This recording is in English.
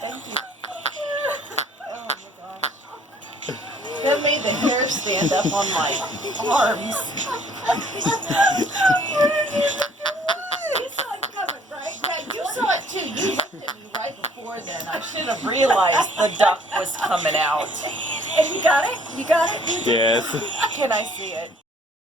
Thank you. Oh my gosh. That made the hair stand up on my arms. You saw it coming, right? Yeah, you saw it too. You looked at me right before then. I should have realized the duck was coming out. And you got it? You got it? Yes. Can I see it?